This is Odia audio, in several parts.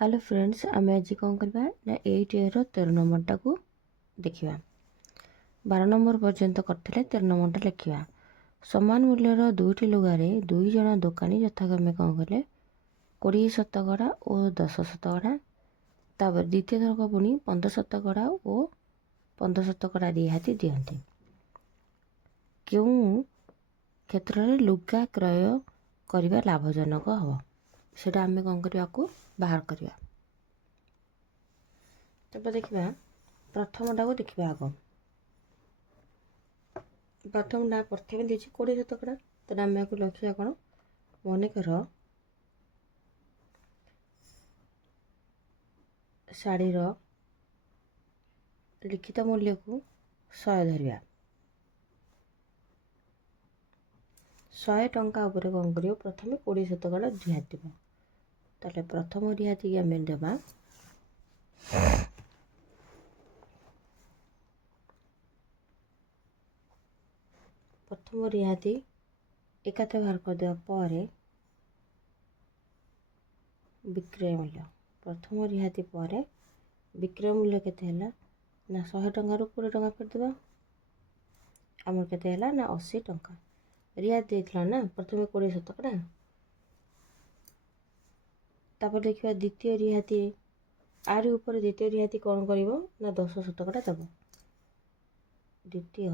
हेलो फ्रेंड्स, आम आज कौन करवा ना 8A 13 नंबर को देखा। 12 नंबर पर्यंत करते 13 नंबर लिखा। समान मूल्यर दुईटी लुगारे दुई जन दोकानी यथाक्रमे कौन कले 20 शतकड़ा और 10 शतकड़ा। तापर द्वितीय थरक पुणी 15 शतकड़ा और 15 शतकड़ा रिहाती दिखती। क्यों क्षेत्र में लुगा क्रय करने लाभजनक हम से आम कौन करने बाहर करवा। तब देखा प्रथमटा को देखा। आग प्रथमटा प्रथम दी 20 शतकड़ा। तो आम को लक्ष्य कौन मनकर शाढ़ीर लिखित मूल्य को 100 धरिया। 100 टंका उपरे कौन कर प्रथम 20 शतकड़ा रिहाती। ताले प्रथम रिहाती आम देवा प्रथम रिहाती एकाते बाहर करदे विक्रय मूल्य। प्रथम रिहाती पर विक्रय मूल्य केते ना 100 टंकार 20 टंका करदेबा। आमर केते ना 80 टंका रिहाती देथिला ना प्रथम 20 शतकड़ा। तापर देखिए द्वितीय रिहाती आरि ऊपर द्वितीय रिहाती कौन करिवो ना 10 शतकड़ा दब। द्वितीय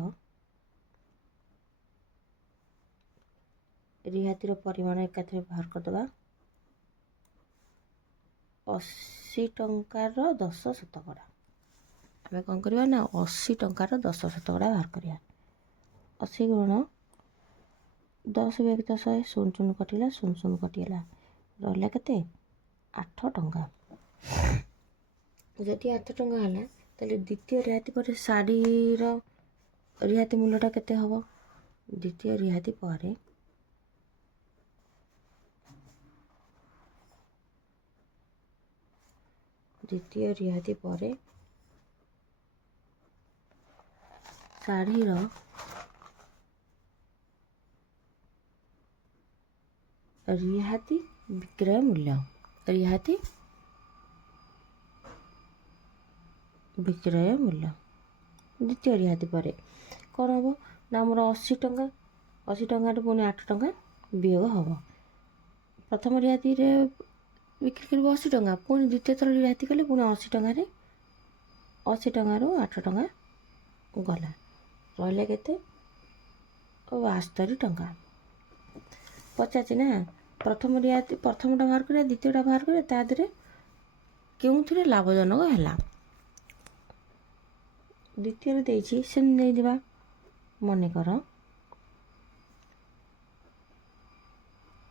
रिहातीर परिमाण एकाथरे बाहर करदेबा 80 टंकार 10 शतकड़ा। आम कौन करवा ना 80 टंकार 10 शतकड़ा बाहर करिया। 80 गुण 10 व्यक्त 100 शून्य शून्य कटिला शून्य शून्य कटिगला रहा केते 8 टंका। जदि 8 टंका है ताले द्वितीय रिहाती पर शाढ़ीर रिहाती मूल्यटा केते हबो। द्वितीय रिहाती पर द्वितीय रिहाती पर शाढ़ीर रिहाती विक्रय मूल्य रिहाती विक्रय मूल्य द्वितीय रिहाती पर कौन हम ना आमर 80 टंका 80 टंका पुणी 8 टंका वियोग हम। प्रथम रिहाती बिक्री कर 80 टंका पुणी द्वितीय थर रिहाती कले पुणी 80 टंकार 80 टंकार 8 टंका गला रहा केते 72 टंका। पचास ना प्रथम रिहाती प्रथमटा बाहर कर द्वितीयटा बाहर कर तादे क्यों थे लाभजनक है। द्वितीय देती से नहीं मनकर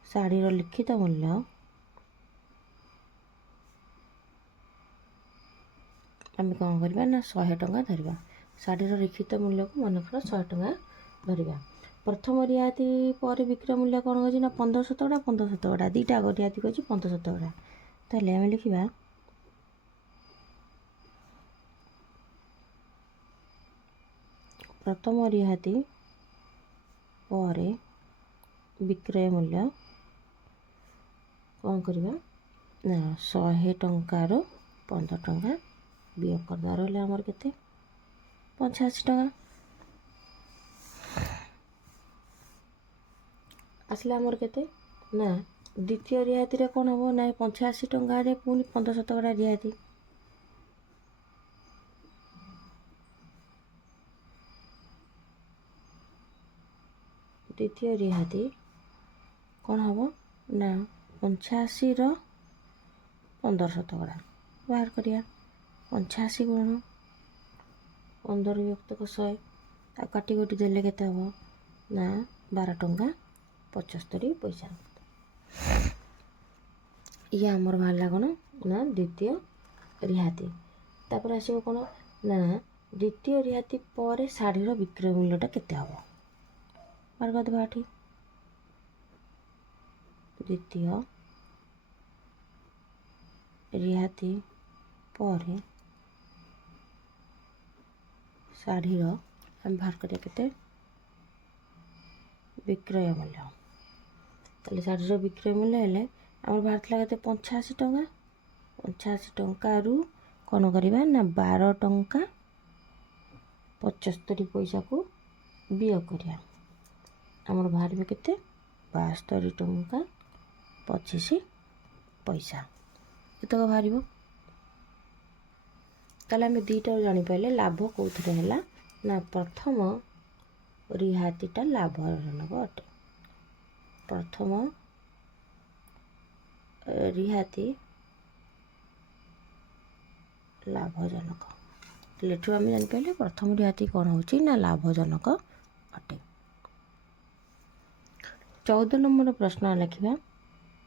शाढ़ीर लिखित मूल्य आम कौन करवा ना 100 टंका धरवा। शाढ़ीर लिखित मूल्य को मनकर 100 टंका धरवा। प्रथम रिहाती पर विक्रय मूल्य कौन होची ना 15 शतकड़ा 15 शतकड़ा दीटा आग रिहाती होची 15 शतकड़ा। ताले आम लिखिबा प्रथम रिहाती पर विक्रय मूल्य कौन करवा ना 100 टंकार 15 टंका वियोग करदा रहा आमर केते 85 टंका आसला। आमर केते ना द्वितीय रिहाती कौन हम ना 85 टंकार पुणी 15 शतकड़ा रिहाती। द्वितीय रिहाती कौन हम ना 85 15 शतकड़ा बाहर करिया। 85 गुण 15 व्यक्त 100 काटी गोटी देले केते हम ना 12 टंका 75 पैसा। ये आमर बाहर कौन ना द्वितीय रिहाती। तापर आसो कौन ना द्वितीय रिहाती पर शाढ़ीर विक्रय मूल्यटा केते हम बाहर करदेबा। एठी द्वितीय रिहाती पर शाढ़ीर आम बाहर करिया केते विक्रय मूल्य। ताले शाढ़ीर विक्रय मूल्य हेले आमर बाहर केते 85 टंका 85 ଟଙ୍କାରୁ କ'ଣ କରିବା ନା 12 ଟଙ୍କା 75 ପଇସାକୁ ବିୟୋଗ କରିବା। ଆମର ବାହାରିବ କେତେ? 72 ଟଙ୍କା 25 ପଇସା ଏତକ ବାହାରିବ। ତାହେଲେ ଆମେ ଦୁଇଟାରୁ ଜାଣିପାରିଲେ ଲାଭ କେଉଁଥିରେ ହେଲା ନା ପ୍ରଥମ ରିହାତିଟା ଲାଭଜନକ ଅଟେ। ପ୍ରଥମ ରିହାତି ଲାଭଜନକ। ଏଠୁ ଆମେ ଜାଣିପାରିଲେ ପ୍ରଥମ ରିହାତି କ'ଣ ହେଉଛି ନା ଲାଭଜନକ ଅଟେ। 14 ନମ୍ବର ପ୍ରଶ୍ନ ଲେଖିବା।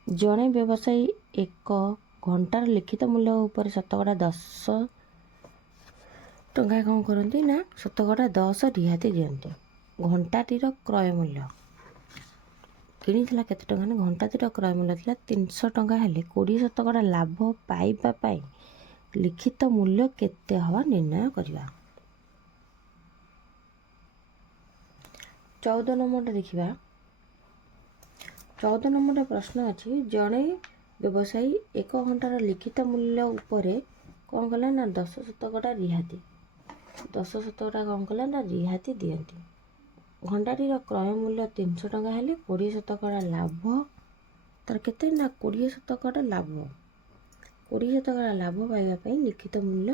ଜଣେ ବ୍ୟବସାୟୀ 1 ଘଣ୍ଟାର ଲିଖିତ ମୂଲ୍ୟ ଉପରେ ଶତକଡ଼ା 10 ଟଙ୍କା କ'ଣ କରନ୍ତି ନା ଶତକଡ଼ା 10 ରିହାତି ଦିଅନ୍ତି। ଘଣ୍ଟାଟିର କ୍ରୟ ମୂଲ୍ୟ କିଣିଥିଲା କେତେ ଟଙ୍କା ନା ଘଣ୍ଟାଟିର କ୍ରୟ ମୂଲ୍ୟ ଥିଲା 300 ଟଙ୍କା ହେଲେ 20% ଲାଭ ପାଇବା ପାଇଁ ଲିଖିତ ମୂଲ୍ୟ କେତେ ହେବା ନିର୍ଣ୍ଣୟ କରିବା। 14 ନମ୍ବରଟା ଦେଖିବା। 14 ନମ୍ବରର ପ୍ରଶ୍ନ ଅଛି ଜଣେ ବ୍ୟବସାୟୀ 1 ଘଣ୍ଟାର ଲିଖିତ ମୂଲ୍ୟ ଉପରେ କ'ଣ କଲା ନା 10% ରିହାତି 10% କ'ଣ କଲା ନା ରିହାତି ଦିଅନ୍ତି। ଘଣ୍ଟାଟିର କ୍ରୟ ମୂଲ୍ୟ 300 ଟଙ୍କା ହେଲେ 20% ଲାଭ ତାର କେତେ ନା 20% ଲାଭ 20% ଲାଭ ପାଇବା ପାଇଁ ଲିଖିତ ମୂଲ୍ୟ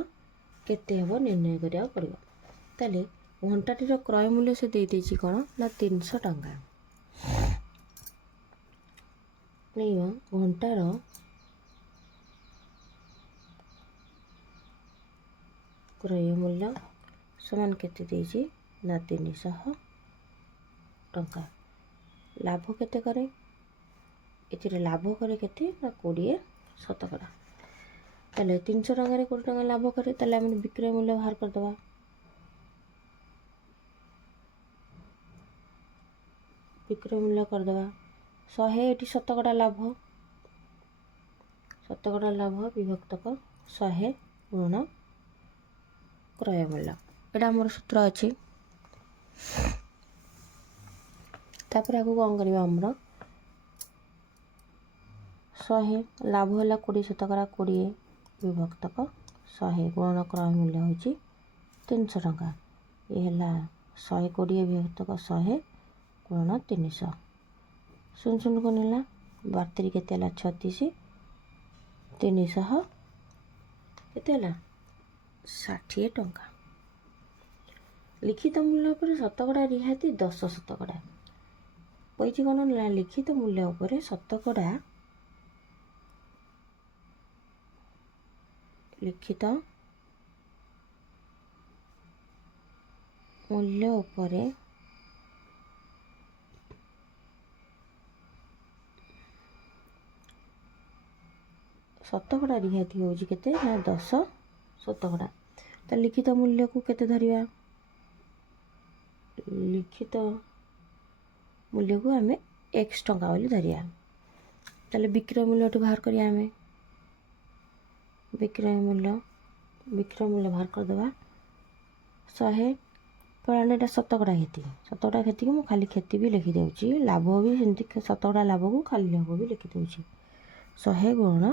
କେତେ ହେବ ନିର୍ଣ୍ଣୟ କରିବାକୁ ପଡ଼ିବ। ତାହେଲେ ଘଣ୍ଟାଟିର କ୍ରୟ ମୂଲ୍ୟ ସେ ଦେଇଦେଇଛି କ'ଣ ନା 300 ଟଙ୍କା। ଘଣ୍ଟାର କ୍ରୟ ମୂଲ୍ୟ ସମାନ କେତେ ଦେଇଛି ନା 300 ଟଙ୍କା। ଲାଭ କେତେ କରେ? ଏଥିରେ ଲାଭ କରେ କେତେ ନା 20%। ତାହେଲେ 300 ଟଙ୍କାରେ 20 ଟଙ୍କା ଲାଭ କରେ। ତାହେଲେ ଆମେ ବିକ୍ରୟ ମୂଲ୍ୟ ବାହାର କରିଦେବା। ବିକ୍ରୟ ମୂଲ୍ୟ କରିଦେବା 100 ଏଠି ଶତକଡ଼ା ଲାଭ ବିଭକ୍ତକ 100 ଗୁଣନ କ୍ରୟ ମୂଲ୍ୟ। ଏଇଟା ଆମର ସୂତ୍ର ଅଛି। ତାପରେ ଆଗକୁ କ'ଣ କରିବା ଆମର 100 ଲାଭ ହେଲା 20% 20 ବିଭକ୍ତକ 100 ଗୁଣନ କ୍ରୟ ମୂଲ୍ୟ ହେଉଛି 300 ଟଙ୍କା। ଏ ହେଲା 120 ବିଭକ୍ତକ 100 ଗୁଣନ 300 ଶୂନ ଶୂନକୁ ନେଲା 32 କେତେ ହେଲା 36 300 କେତେ ହେଲା 60 ଟଙ୍କା। ଲିଖିତ ମୂଲ୍ୟ ଉପରେ ଶତକଡ଼ା ରିହାତି 10%। କହିଛି କ'ଣ ନା ଲିଖିତ ମୂଲ୍ୟ ଉପରେ ଶତକଡ଼ା ଲିଖିତ ମୂଲ୍ୟ ଉପରେ ଶତକଡ଼ା ରିହାତି ହେଉଛି କେତେ ନା 10%। ତ ଲିଖିତ ମୂଲ୍ୟକୁ କେତେ ଧରିବା? ଲିଖିତ ମୂଲ୍ୟକୁ ଆମେ x ଟଙ୍କା ବୋଲି ଧରିବା। ତାହେଲେ ବିକ୍ରୟ ମୂଲ୍ୟଠୁ ବାହାର କରିବା ଆମେ ବିକ୍ରୟ ମୂଲ୍ୟ ବାହାର କରିଦେବା 100 ପରିମାଣ ଏଇଟା ଶତକଡ଼ା କ୍ଷତିକୁ ମୁଁ ଖାଲି କ୍ଷତି ବି ଲେଖିଦେଉଛି। ଲାଭ ବି ସେମିତି ଶତକଡ଼ା ଲାଭକୁ ଖାଲି ଲାଭ ବି ଲେଖିଦେଉଛି 100 ଗୁଣନ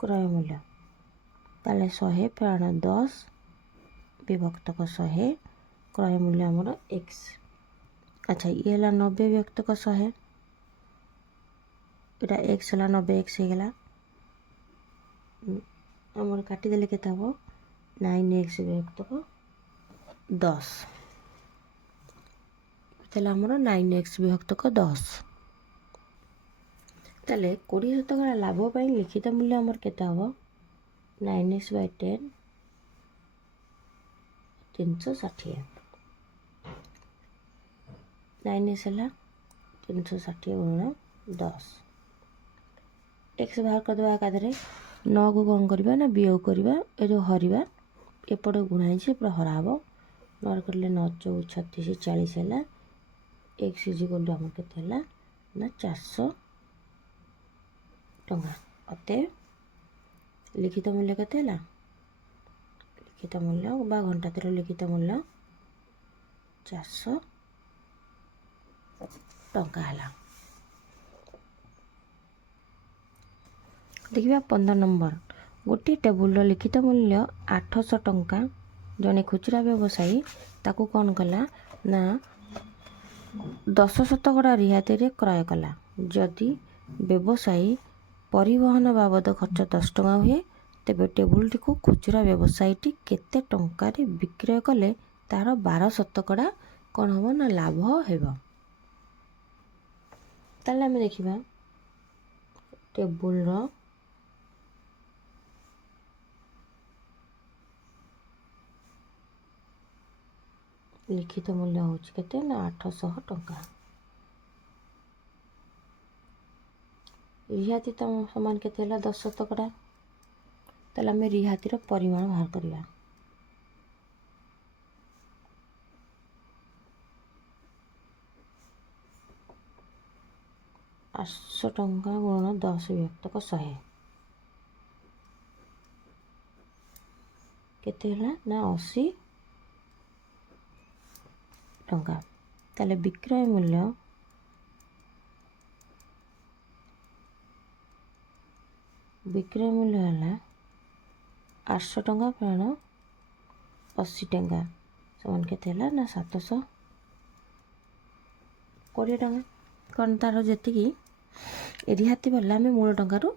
କ୍ରୟ ମୂଲ୍ୟ। ତାହେଲେ 100 ପରିମାଣ 10 ବିଭକ୍ତକ 100 କ୍ରୟ ମୂଲ୍ୟ ଆମର x। ଆଚ୍ଛା ଇଏ ହେଲା 90 ବିଭକ୍ତକ 100 ଏଇଟା x ହେଲା 90x ହେଇଗଲା। ଆମର କାଟିଦେଲେ କେତେ ହେବ 9x ବିଭକ୍ତକ 10 ତାହେଲେ ଆମର 9x ବିଭକ୍ତକ 10। ତାହେଲେ 20% ଲାଭ ପାଇଁ ଲିଖିତ ମୂଲ୍ୟ ଆମର କେତେ ହେବ 9x/10 360 9x ହେଲା 360 ଗୁଣନ 10 x ବାହାର କରିଦେବା ଏକାଥରେ 9କୁ କ'ଣ କରିବା ନା ବିୟୋଗ କରିବା ଏ ଯେଉଁ ହରିବା ଏପଟେ ଗୁଣା ହେଇଛି ଏପଟେ ହରା ହେବ 9 କରିଲେ 9 4 36 40 ହେଲା x ଇଜିକାଲ୍ ଟୁ ଆମର କେତେ ହେଲା ନା 400 ଟଙ୍କା। ଅତଏବ ଲିଖିତ ମୂଲ୍ୟ କେତେ ହେଲା ଲିଖିତ ମୂଲ୍ୟ ବା ଘଣ୍ଟାଟିର ଲିଖିତ ମୂଲ୍ୟ 400 ଟଙ୍କା ହେଲା। ଦେଖିବା 15 ନମ୍ବର। ଗୋଟିଏ ଟେବୁଲର ଲିଖିତ ମୂଲ୍ୟ 800 ଟଙ୍କା। ଜଣେ ଖୁଚୁରା ବ୍ୟବସାୟୀ ତାକୁ କ'ଣ କଲା ନା 10% ରିହାତିରେ କ୍ରୟ କଲା। ଯଦି ବ୍ୟବସାୟୀ ପରିବହନ ବାବଦ ଖର୍ଚ୍ଚ 10 ଟଙ୍କା ହୁଏ, ତେବେ ଟେବୁଲଟିକୁ ଖୁଚୁରା ବ୍ୟବସାୟୀଟି କେତେ ଟଙ୍କାରେ ବିକ୍ରୟ କଲେ ତାର 12% କ'ଣ ହେବ ନା ଲାଭ ହେବ। ତାହେଲେ ଆମେ ଦେଖିବା ଟେବୁଲର ଲିଖିତ ମୂଲ୍ୟ ହେଉଛି କେତେ ନା 800 ଟଙ୍କା। ରିହାତି ତ ସମାନ କେତେ ହେଲା 10%। ତାହେଲେ ଆମେ ରିହାତିର ପରିମାଣ ବାହାର କରିବା। ଆଠଶହ ଟଙ୍କା ଗୁଣନ 10 ବିଭକ୍ତକ 100 କେତେ ହେଲା ନା 80 ଟଙ୍କା। ତାହେଲେ ବିକ୍ରୟ ମୂଲ୍ୟ ହେଲା 800 ଟଙ୍କା ପ୍ରାଣ 80 ଟଙ୍କା ସମାନ କେତେ ହେଲା ନା 720 ଟଙ୍କା। କ'ଣ ତାର ଯେତିକି ରିହାତି ବାଲା ଆମେ ମୂଳ ଟଙ୍କାରୁ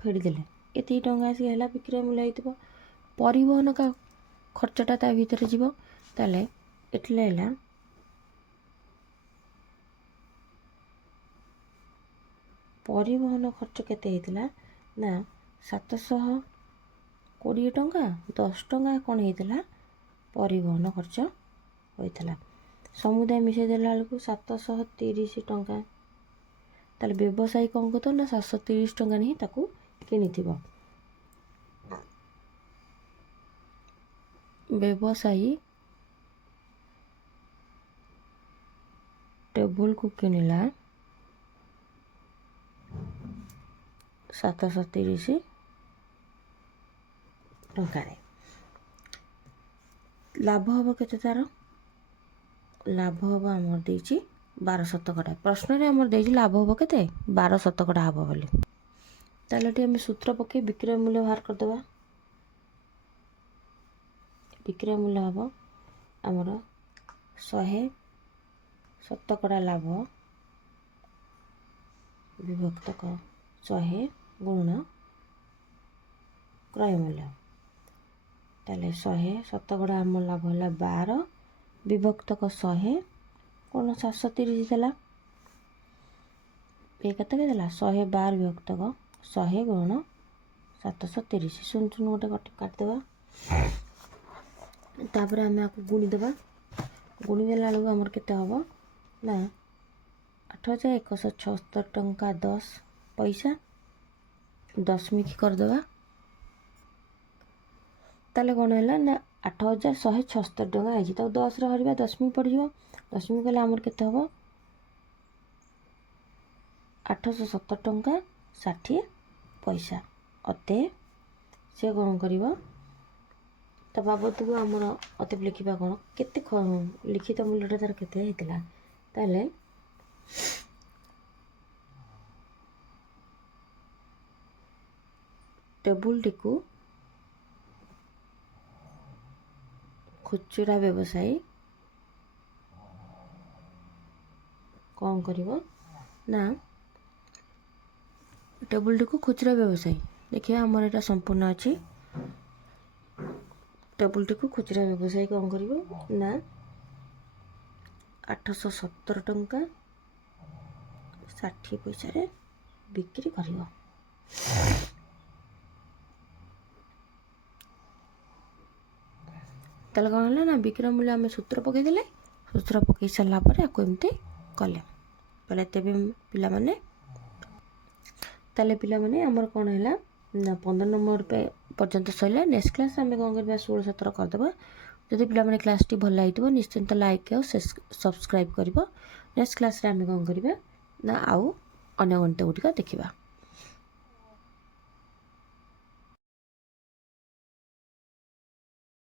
ଫେଡ଼ିଦେଲେ ଏତିକି ଟଙ୍କା ଆସିକି ହେଲା ବିକ୍ରୟ ମୂଲ୍ୟ ହେଇଥିବ। ପରିବହନ ଖର୍ଚ୍ଚଟା ତା ଭିତରେ ଯିବ। ତାହେଲେ ଏଠି ହେଲା ପରିବହନ ଖର୍ଚ୍ଚ କେତେ ହେଇଥିଲା ନା 720 ଟଙ୍କା। 10 ଟଙ୍କା କ'ଣ ହେଇଥିଲା ପରିବହନ ଖର୍ଚ୍ଚ ହୋଇଥିଲା। ସମୁଦାୟ ମିଶାଇ ଦେଲା ବେଳକୁ 730 ଟଙ୍କା। ତାହେଲେ ବ୍ୟବସାୟୀ କ'ଣ କରୁଥିବ ନା 730 ଟଙ୍କାରେ ହିଁ ତାକୁ କିଣିଥିବ। ବ୍ୟବସାୟୀ ଟେବୁଲକୁ କିଣିଲା 730 ଟଙ୍କାରେ। ଲାଭ ହେବ କେତେ ତାର? ଲାଭ ହେବ ଆମର ଦେଇଛି 12%। ପ୍ରଶ୍ନରେ ଆମର ଦେଇଛି ଲାଭ ହେବ କେତେ 12% ହେବ ବୋଲି। ତାହେଲେ ଏଠି ଆମେ ସୂତ୍ର ପକାଇ ବିକ୍ରୟ ମୂଲ୍ୟ ବାହାର କରିଦେବା। ବିକ୍ରୟ ମୂଲ୍ୟ ହେବ ଆମର 100% ଲାଭ ବିଭକ୍ତକ 100 ଗୁଣ କ୍ରୟ ମୂଲ୍ୟ। ତାହେଲେ 100% ଆମର ଲାଭ ହେଲା 12 ବିଭକ୍ତକ 100 ଗୁଣ 730 ଦେଲା। ଏ କେତେ ଦେଲା 112 ବିଭକ୍ତକ 100 ଗୁଣ 730। 0 ଗୋଟେ କାଟିଦେବା। ତାପରେ ଆମେ ଆକୁ ଗୁଣିଦେବା। ଗୁଣିଦେଲା ବେଳକୁ ଆମର କେତେ ହେବ ନା 8176 ଟଙ୍କା 10 ପଇସା। ଦଶମିକ କରିଦେବା। ତାହେଲେ କ'ଣ ହେଲା ନା 8176 ଟଙ୍କା ହେଇଛି। ତାକୁ 10ରେ ହରିବା ଦଶମିକ ପଡ଼ିଯିବ। ଦଶମିକ ହେଲେ ଆମର କେତେ ହେବ 870 ଟଙ୍କା 60 ପଇସା। ଅତେ ସେ କ'ଣ କରିବ ତା ବାବଦକୁ ଆମର ଅତେ ଲେଖିବା କ'ଣ କେତେ ଲିଖିତ ମୂଲ୍ୟଟା ତାର କେତେ ହେଇଥିଲା। ତାହେଲେ ଟେବୁଲଟିକୁ ଖୁଚୁରା ବ୍ୟବସାୟୀ କ'ଣ କରିବ ନା ଟେବୁଲଟିକୁ ଖୁଚୁରା ବ୍ୟବସାୟୀ ଦେଖିବା ଆମର ଏଇଟା ସମ୍ପୂର୍ଣ୍ଣ ଅଛି। ଟେବୁଲଟିକୁ ଖୁଚୁରା ବ୍ୟବସାୟୀ କ'ଣ କରିବ ନା 870 ଟଙ୍କା 60 ପଇସାରେ ବିକ୍ରି କରିବ। ତାହେଲେ କ'ଣ ହେଲା ନା ବିକ୍ରୟ ମୂଲ୍ୟ ଆମେ ସୂତ୍ର ପକାଇଦେଲେ। ସୂତ୍ର ପକାଇ ସାରିଲା ପରେ ଆକୁ ଏମିତି କଲେ ବୋଲେ ତେବେ ପିଲାମାନେ ଆମର କ'ଣ ହେଲା ନା 15 ନମ୍ବର ପର୍ଯ୍ୟନ୍ତ ସରିଲା। ନେକ୍ସଟ କ୍ଲାସ୍ ଆମେ କ'ଣ କରିବା 16 17 କରିଦେବା। ଯଦି ପିଲାମାନେ କ୍ଲାସ୍ଟି ଭଲ ଲାଗିଥିବ ନିଶ୍ଚିନ୍ତ ଲାଇକ୍ ଆଉ ସବସ୍କ୍ରାଇବ୍ କରିବ। ନେକ୍ସଟ କ୍ଲାସ୍ରେ ଆମେ କ'ଣ କରିବା ନା ଆଉ ଅନ୍ୟ ଗଣିତ ଗୁଡ଼ିକ ଦେଖିବା।